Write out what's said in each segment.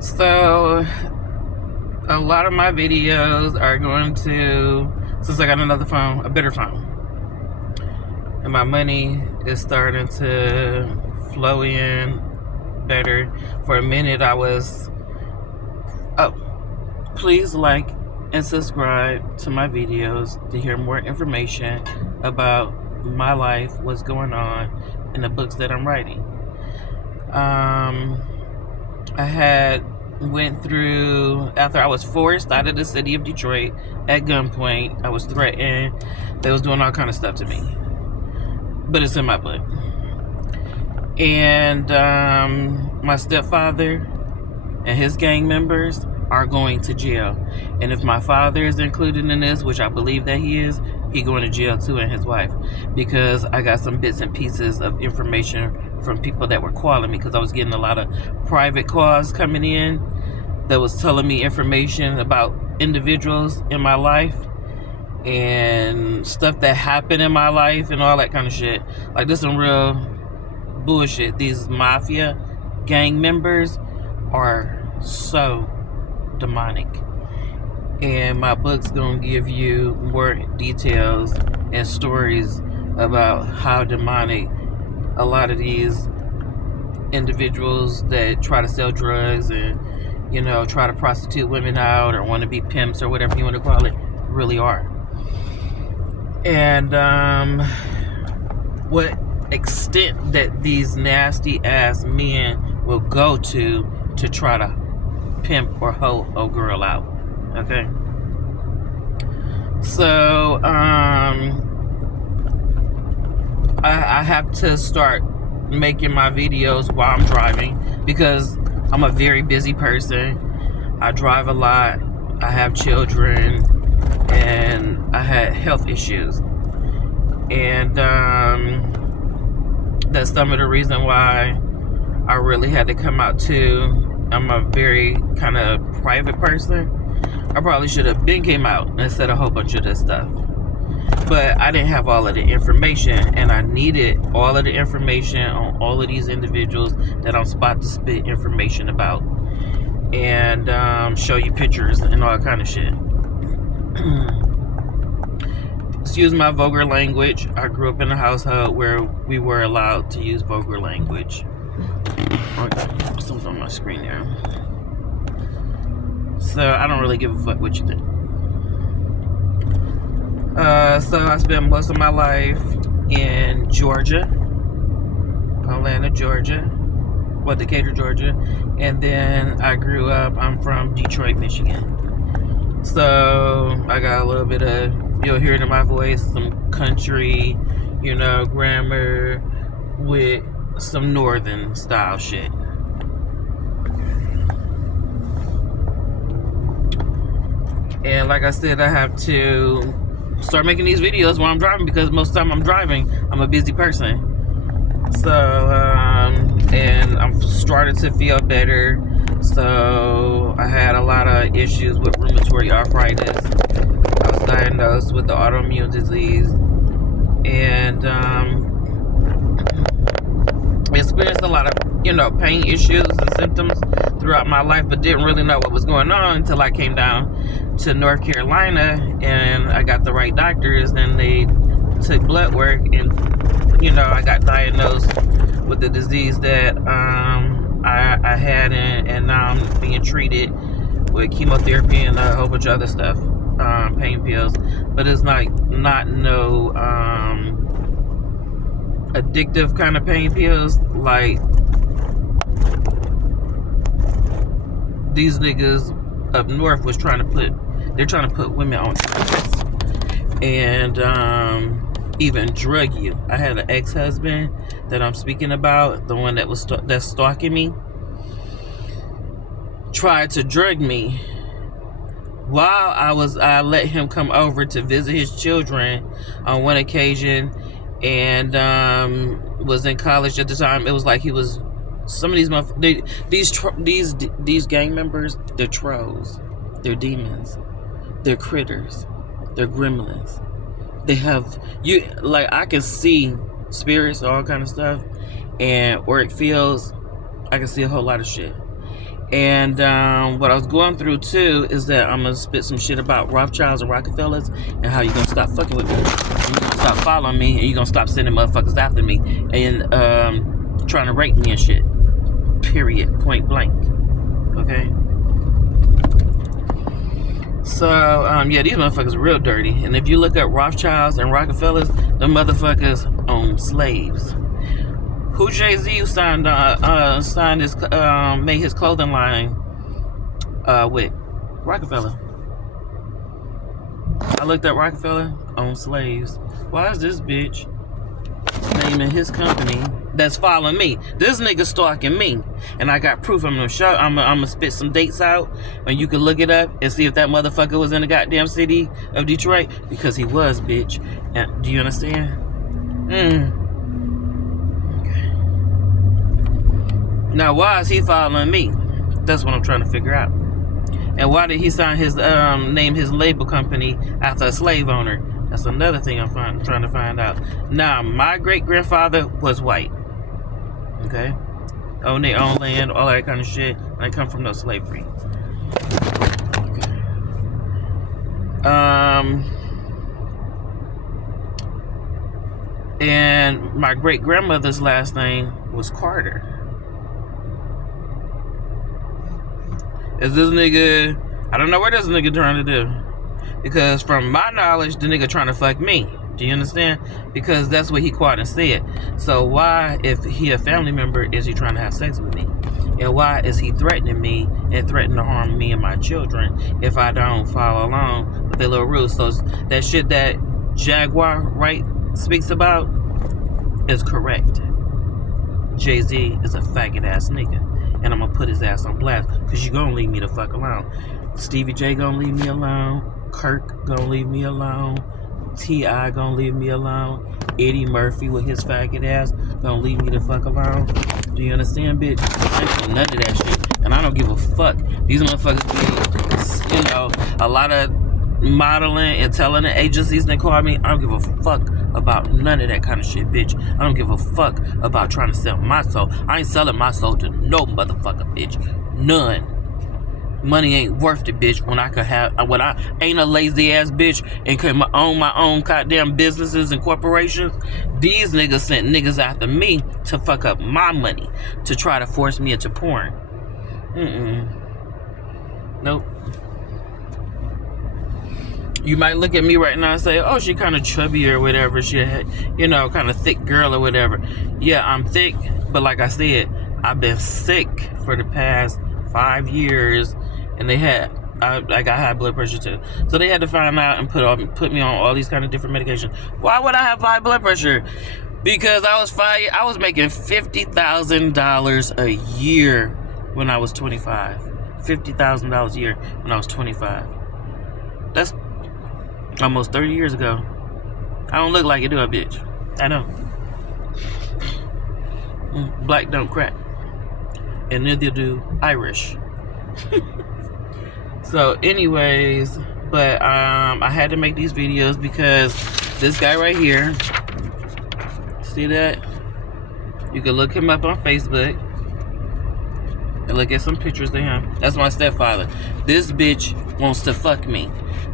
So a lot of my videos are going to, since I got another phone, a better phone, and my money is starting to flow in better. For a minute I was, oh, please like and subscribe to my videos to hear more information about my life, what's going on, and the books that I'm writing. I went through, after I was forced out of the city of Detroit at gunpoint. I was threatened. They was doing all kind of stuff to me, but it's in my book. And my stepfather and his gang members are going to jail, and if my father is included in this, which I believe that he is, he going to jail too, and his wife, because I got some bits and pieces of information from people that were calling me, because I was getting a lot of private calls coming in that was telling me information about individuals in my life and stuff that happened in my life and all that kind of shit. Like, this is some real bullshit. These mafia gang members are so demonic, and my book's gonna give you more details and stories about how demonic a lot of these individuals that try to sell drugs and, you know, try to prostitute women out or want to be pimps or whatever you want to call it really are. And what extent that these nasty ass men will go to try to pimp or hoe a girl out. Okay, so I have to start making my videos while I'm driving, because I'm a very busy person. I drive a lot, I have children, and I had health issues, and that's some of the reason why I really had to come out too. I'm a very kind of private person. I probably should have been came out and said a whole bunch of this stuff, but I didn't have all of the information, and I needed all of the information on all of these individuals that I'm about to spit information about, and show you pictures and all kind of shit. Excuse my vulgar language. I grew up in a household where we were allowed to use vulgar language. Something's on my screen there. So I don't really give a fuck what you think. So I spent most of my life in Georgia, Atlanta, Georgia, well, Decatur, Georgia, and then I grew up, I'm from Detroit, Michigan. So I got a little bit of, you'll hear it in my voice, some country, you know, grammar with some northern style shit. And like I said, I have to start making these videos while I'm driving, because most of the time I'm driving, I'm a busy person. So and I'm starting to feel better. So I had a lot of issues with rheumatoid arthritis. I was diagnosed with the autoimmune disease, and experienced a lot of, you know, pain issues and symptoms throughout my life, but didn't really know what was going on until I came down to North Carolina and I got the right doctors, and they took blood work, and, you know, I got diagnosed with the disease that I had, and now I'm being treated with chemotherapy and a whole bunch of other stuff, pain pills, but it's not no addictive kind of pain pills like these niggas up north was trying to put. They're trying to put women on drugs and even drug you. I had an ex-husband that I'm speaking about, the one that was that's stalking me, tried to drug me while I let him come over to visit his children on one occasion, and was in college at the time. It was like he was, some of these these gang members, they're trolls, they're demons, they're critters, they're gremlins. They have, you, like, I can see spirits, all kind of stuff, and where it feels, I can see a whole lot of shit. And what I was going through too is that I'm gonna spit some shit about Rothschilds and Rockefellers and how you gonna stop fucking with me. You gonna stop following me and you gonna stop sending motherfuckers after me and trying to rape me and shit. Period. Point blank. Okay. So yeah, these motherfuckers are real dirty. And if you look at Rothschilds and Rockefellers, them motherfuckers own slaves. Who Jay-Z signed his made his clothing line with? Rockefeller. I looked up Rockefeller owned slaves. Why is this bitch naming his company that's following me? This nigga stalking me, and I got proof. I'm gonna spit some dates out, and you can look it up and see if that motherfucker was in the goddamn city of Detroit, because he was, bitch. And, do you understand? Now, why is he following me? That's what I'm trying to figure out. And why did he sign his name his label company after a slave owner? That's another thing I'm trying to find out. Now, my great grandfather was white. Okay, own their own land, all that kind of shit. And I come from no slavery. Okay. And my great grandmother's last name was Carter. Is this nigga, I don't know what this nigga trying to do. Because from my knowledge, the nigga trying to fuck me. Do you understand? Because that's what he quoted and said. So why, if he a family member, is he trying to have sex with me? And why is he threatening me and threatening to harm me and my children if I don't follow along with the little rules? So that shit that Jaguar Wright speaks about is correct. Jay-Z is a faggot ass nigga. And I'm gonna put his ass on blast, because you gonna leave me the fuck alone. Stevie J gonna leave me alone. Kirk gonna leave me alone. T.I. gonna leave me alone. Eddie Murphy with his faggot ass gonna leave me the fuck alone. Do you understand, bitch? I ain't doing none of that shit. And I don't give a fuck. These motherfuckers be, you know, a lot of modeling and telling the agencies they call me. I don't give a fuck about none of that kind of shit, bitch. I don't give a fuck about trying to sell my soul. I ain't selling my soul to no motherfucker, bitch. None. Money ain't worth it, bitch. When I ain't a lazy ass bitch and can own my own goddamn businesses and corporations. These niggas sent niggas after me to fuck up my money, to try to force me into porn. Nope. You might look at me right now and say, oh, she kind of chubby or whatever. She, you know, kind of thick girl or whatever. Yeah, I'm thick. But like I said, I've been sick for the past 5 years. And they had, I got high blood pressure too. So they had to find out and put me on all these kind of different medications. Why would I have high blood pressure? Because I was making $50,000 a year when I was 25. $50,000 a year when I was 25. That's almost 30 years ago. I don't look like it, do I, bitch? I know. Black don't crack. And neither do Irish. So anyways, but I had to make these videos because this guy right here, see that? You can look him up on Facebook and look at some pictures of him. That's my stepfather. This bitch wants to fuck me.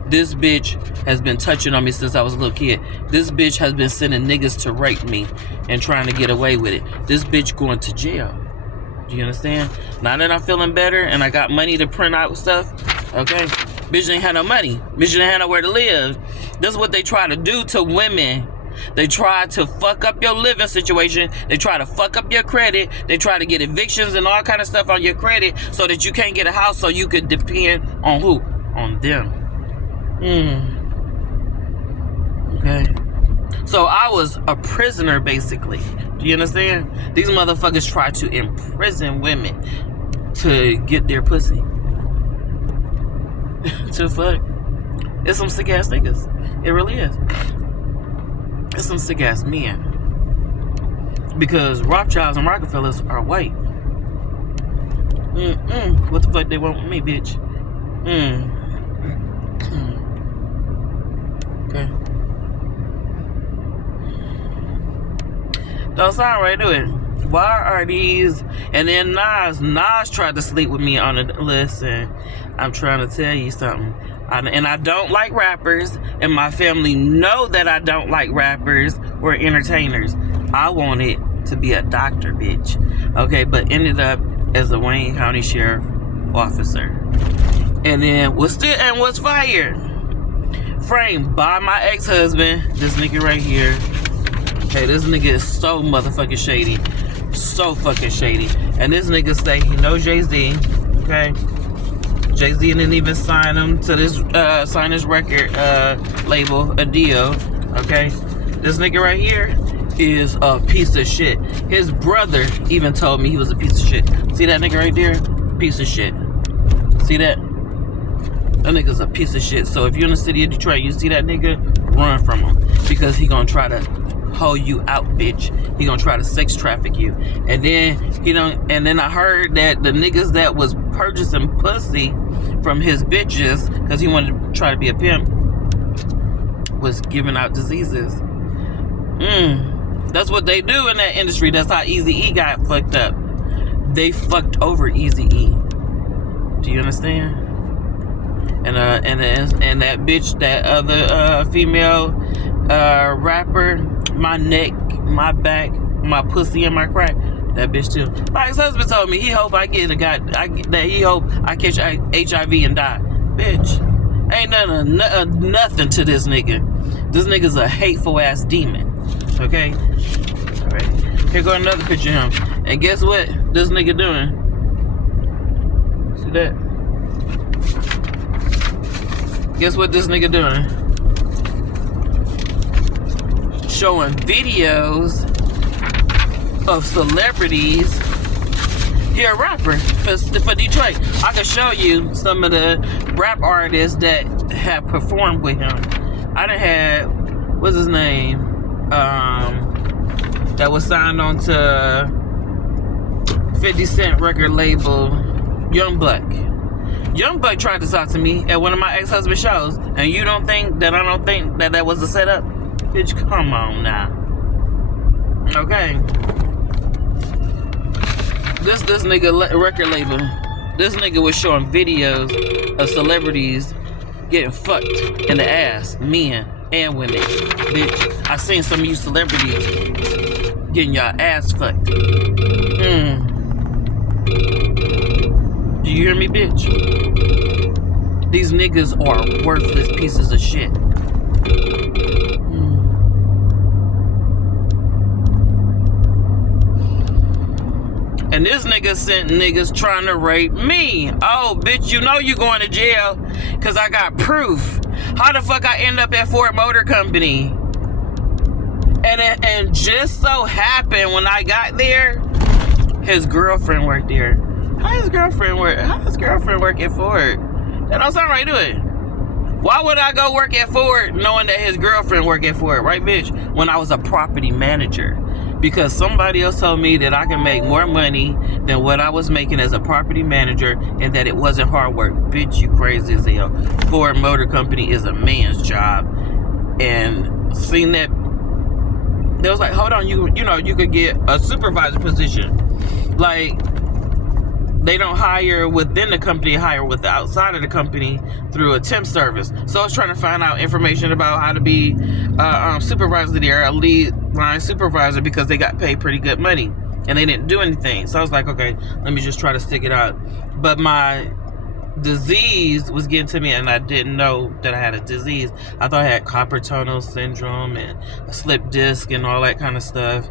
This bitch has been touching on me since I was a little kid. This bitch has been sending niggas to rape me and trying to get away with it. This bitch going to jail. Do you understand? Now that I'm feeling better and I got money to print out stuff, okay? Bitch ain't had no money. Bitch ain't had nowhere to live. This is what they try to do to women. They try to fuck up your living situation. They try to fuck up your credit. They try to get evictions and all kind of stuff on your credit so that you can't get a house, so you could depend on who? On them. Okay. So I was a prisoner, basically. Do you understand? These motherfuckers try to imprison women to get their pussy. To fuck. It's some sick ass niggas. It really is. It's some sick ass men. Because Rothschilds and Rockefellers are white. What the fuck they want with me, bitch? Okay. Don't sound right, do it? Why are these? And then Nas tried to sleep with me on it. Listen, I'm trying to tell you something. And I don't like rappers, and my family know that I don't like rappers or entertainers. I wanted to be a doctor, bitch. Okay, but ended up as a Wayne County Sheriff officer. And then was fired. Framed by my ex-husband, this nigga right here. Okay, this nigga is so motherfucking shady. So fucking shady. And this nigga say he knows Jay-Z. Okay. Jay-Z didn't even sign him to this sign his record label, a deal. Okay. This nigga right here is a piece of shit. His brother even told me he was a piece of shit. See that nigga right there? Piece of shit. See that? That nigga's a piece of shit. So if you're in the city of Detroit, you see that nigga, run from him. Because he gonna try to hoe you out, bitch. He gonna try to sex traffic you. And then and then I heard that the niggas that was purchasing pussy from his bitches, because he wanted to try to be a pimp, was giving out diseases. That's what they do in that industry. That's how Eazy-E got fucked up. They fucked over Eazy-E. Do you understand? And that bitch, that other female rapper, my neck, my back, my pussy, and my crack. That bitch too. My ex-husband told me he hope I get he hope I catch HIV and die. Bitch, ain't nothing to this nigga. This nigga's a hateful ass demon. Okay. All right. Here go another picture of him. And guess what? This nigga doing? See that? Guess what this nigga doing? Showing videos of celebrities. He a rapper for Detroit. I can show you some of the rap artists that have performed with him. I done had, what's his name? That was signed on to 50 Cent record label, Young Buck. Young Buck tried to talk to me at one of my ex-husband's shows, and you don't think that I don't think that was a setup? Bitch, come on now. Okay. This nigga record label, this nigga was showing videos of celebrities getting fucked in the ass, men and women. Bitch, I seen some of you celebrities getting your ass fucked. Do you hear me, bitch? These niggas are worthless pieces of shit. And this nigga sent niggas trying to rape me. Oh, bitch, you know you going to jail because I got proof. How the fuck I end up at Ford Motor Company? And just so happened when I got there, his girlfriend worked there. How his girlfriend work at Ford? That don't sound right, do it? Why would I go work at Ford knowing that his girlfriend worked at Ford, right, bitch? When I was a property manager. Because somebody else told me that I can make more money than what I was making as a property manager and that it wasn't hard work. Bitch, you crazy as hell. Ford Motor Company is a man's job. And seeing that, they was like, hold on, you know, you could get a supervisor position. Like, they don't hire within the company, hire with the outside of the company through a temp service. So I was trying to find out information about how to be supervisor there, a lead line supervisor, because they got paid pretty good money and they didn't do anything. So I was like, okay, let me just try to stick it out. But my disease was getting to me and I didn't know that I had a disease. I thought I had carpal tunnel syndrome and a slip disc and all that kind of stuff.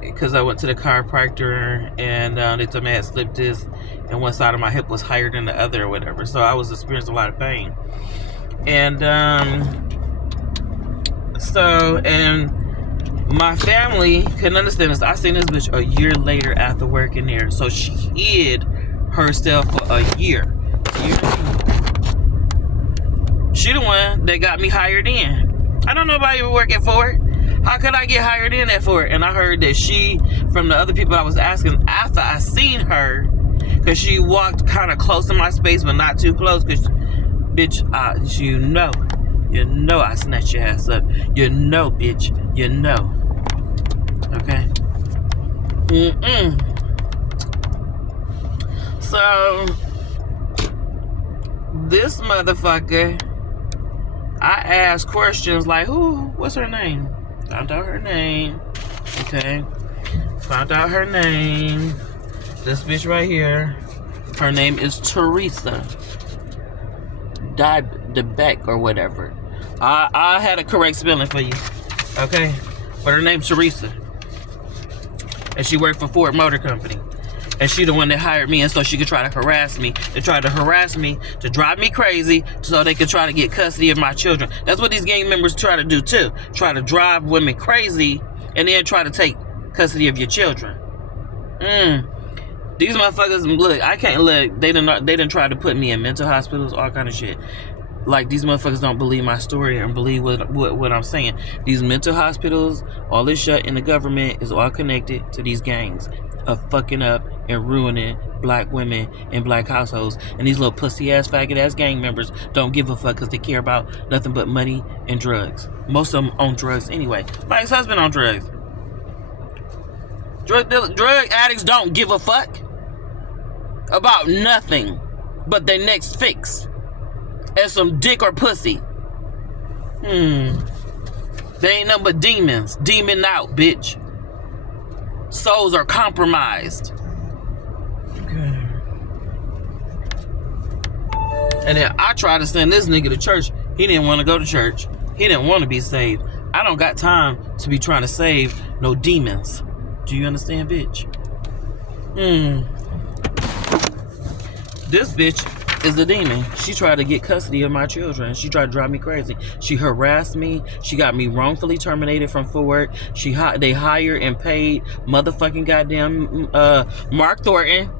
Because I went to the chiropractor and they told me I had slip disc and one side of my hip was higher than the other or whatever. So I was experiencing a lot of pain. And and my family couldn't understand this. I seen this bitch a year later after working there. So she hid herself for a year. She the one that got me hired in. I don't know nobody working for it. How could I get hired in at for it? And I heard that she, from the other people I was asking after I seen her, because she walked kind of close to my space, but not too close, because, bitch, you know I snatched your ass up. You know, bitch, you know. Okay? So this motherfucker, I asked questions like, what's her name? Found out her name. Okay. Found out her name. This bitch right here. Her name is Teresa DeBeck or whatever. I had a correct spelling for you. Okay? But her name's Teresa. And she worked for Ford Motor Company. And she the one that hired me, and so she could try to harass me. They tried to harass me, to drive me crazy, so they could try to get custody of my children. That's what these gang members try to do too. Try to drive women crazy, and then try to take custody of your children. These motherfuckers, look, I can't look. They didn't try to put me in mental hospitals, all kind of shit. Like, these motherfuckers don't believe my story and believe what I'm saying. These mental hospitals, all this shit in the government is all connected to these gangs of fucking up and ruining black women in black households. And these little pussy ass faggot ass gang members don't give a fuck because they care about nothing but money and drugs. Most of them on drugs anyway. My ex-husband on drugs. Drug addicts don't give a fuck about nothing but their next fix and some dick or pussy. They ain't nothing but demons. Demon out, bitch. Souls are compromised. Okay. And then I tried to send this nigga to church. He didn't want to go to church. He didn't want to be saved. I don't got time to be trying to save no demons. Do you understand, bitch? This bitch is a demon. She tried to get custody of my children. She tried to drive me crazy. She harassed me. She got me wrongfully terminated from Ford. They hired and paid motherfucking goddamn Mark Thornton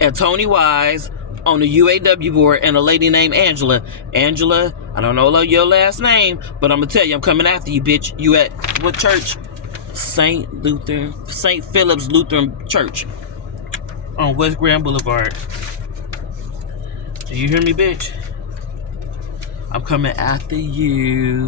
and Tony Wise on the UAW board, and a lady named Angela. Angela, I don't know your last name, but I'm gonna tell you, I'm coming after you, bitch. You at what church? St. Philip's Lutheran Church on West Grand Boulevard. Do you hear me, bitch? I'm coming after you.